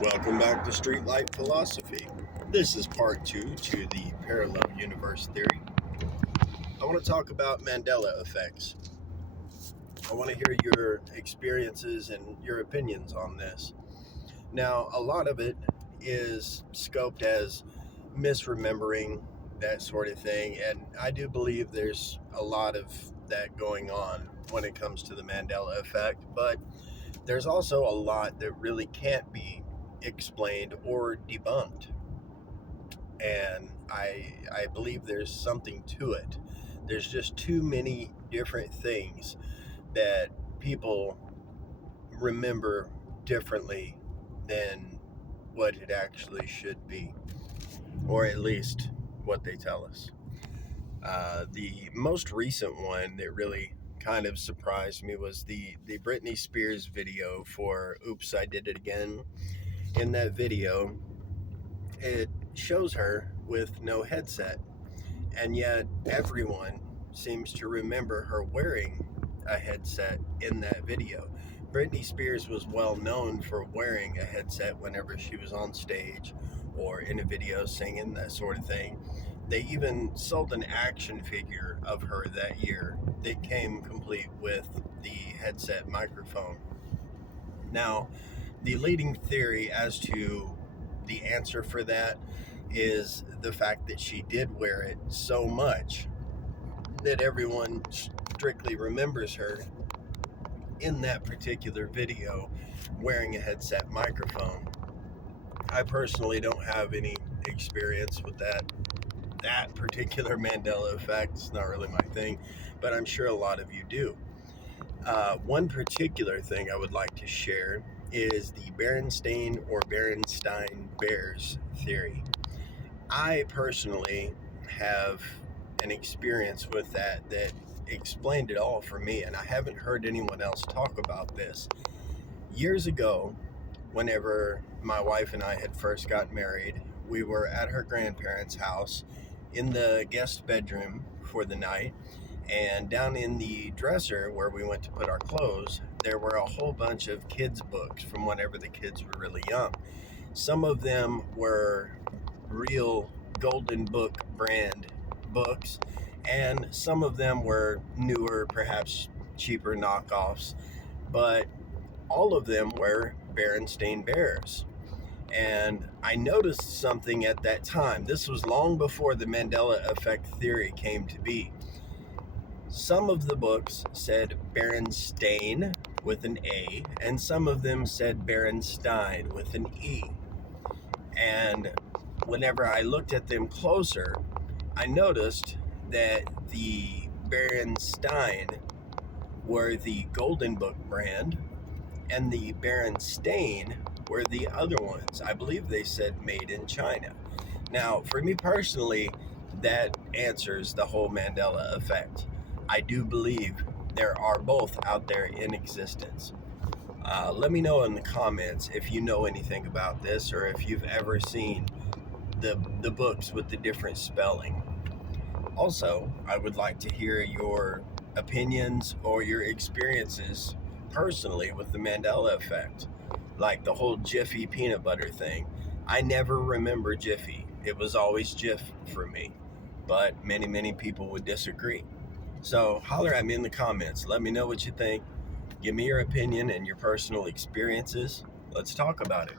Welcome back to Streetlight Philosophy. This is part two to the parallel universe theory. I want to talk about Mandela effects. I want to hear your experiences and your opinions on this. Now, a lot of it is scoped as misremembering, that sort of thing, and I do believe there's a lot of that going on when it comes to the Mandela effect, but there's also a lot that really can't be explained or debunked. And I believe there's something to it. There's just too many different things that people remember differently than what it actually should be, or at least what they tell us. The most recent one that really kind of surprised me was the Britney Spears video for Oops, I Did It Again. In that video, it shows her with no headset, and yet everyone seems to remember her wearing a headset in that video. Britney Spears was well known for wearing a headset whenever she was on stage or in a video singing, that sort of thing. They even sold an action figure of her that year that came complete with the headset microphone. Now, the leading theory as to the answer for that is the fact that she did wear it so much that everyone strictly remembers her in that particular video wearing a headset microphone. I personally don't have any experience with that particular Mandela effect. It's not really my thing, but I'm sure a lot of you do. One particular thing I would like to share is the Berenstain or Berenstein Bears theory. I personally have an experience with that explained it all for me, and I haven't heard anyone else talk about this. Years ago, whenever my wife and I had first got married, we were at her grandparents' house in the guest bedroom for the night, and down in the dresser where we went to put our clothes, there were a whole bunch of kids' books from whenever the kids were really young. Some of them were real Golden Book brand books, and some of them were newer, perhaps cheaper knockoffs, but all of them were Berenstain Bears. And I noticed something at that time. This was long before the Mandela effect theory came to be. Some of the books said Berenstain with an A, and some of them said Berenstein with an E. And whenever I looked at them closer, I noticed that the Berenstein were the Golden Book brand, and the Berenstain were the other ones. I believe they said made in China. Now, for me personally, that answers the whole Mandela effect. I do believe there are both out there in existence. Let me know in the comments if you know anything about this, or if you've ever seen the books with the different spelling. Also, I would like to hear your opinions or your experiences personally with the Mandela effect, like the whole Jiffy peanut butter thing. I never remember Jiffy. It was always Jif for me, but many people would disagree. So holler at me in the comments. Let me know what you think. Give me your opinion and your personal experiences. Let's talk about it.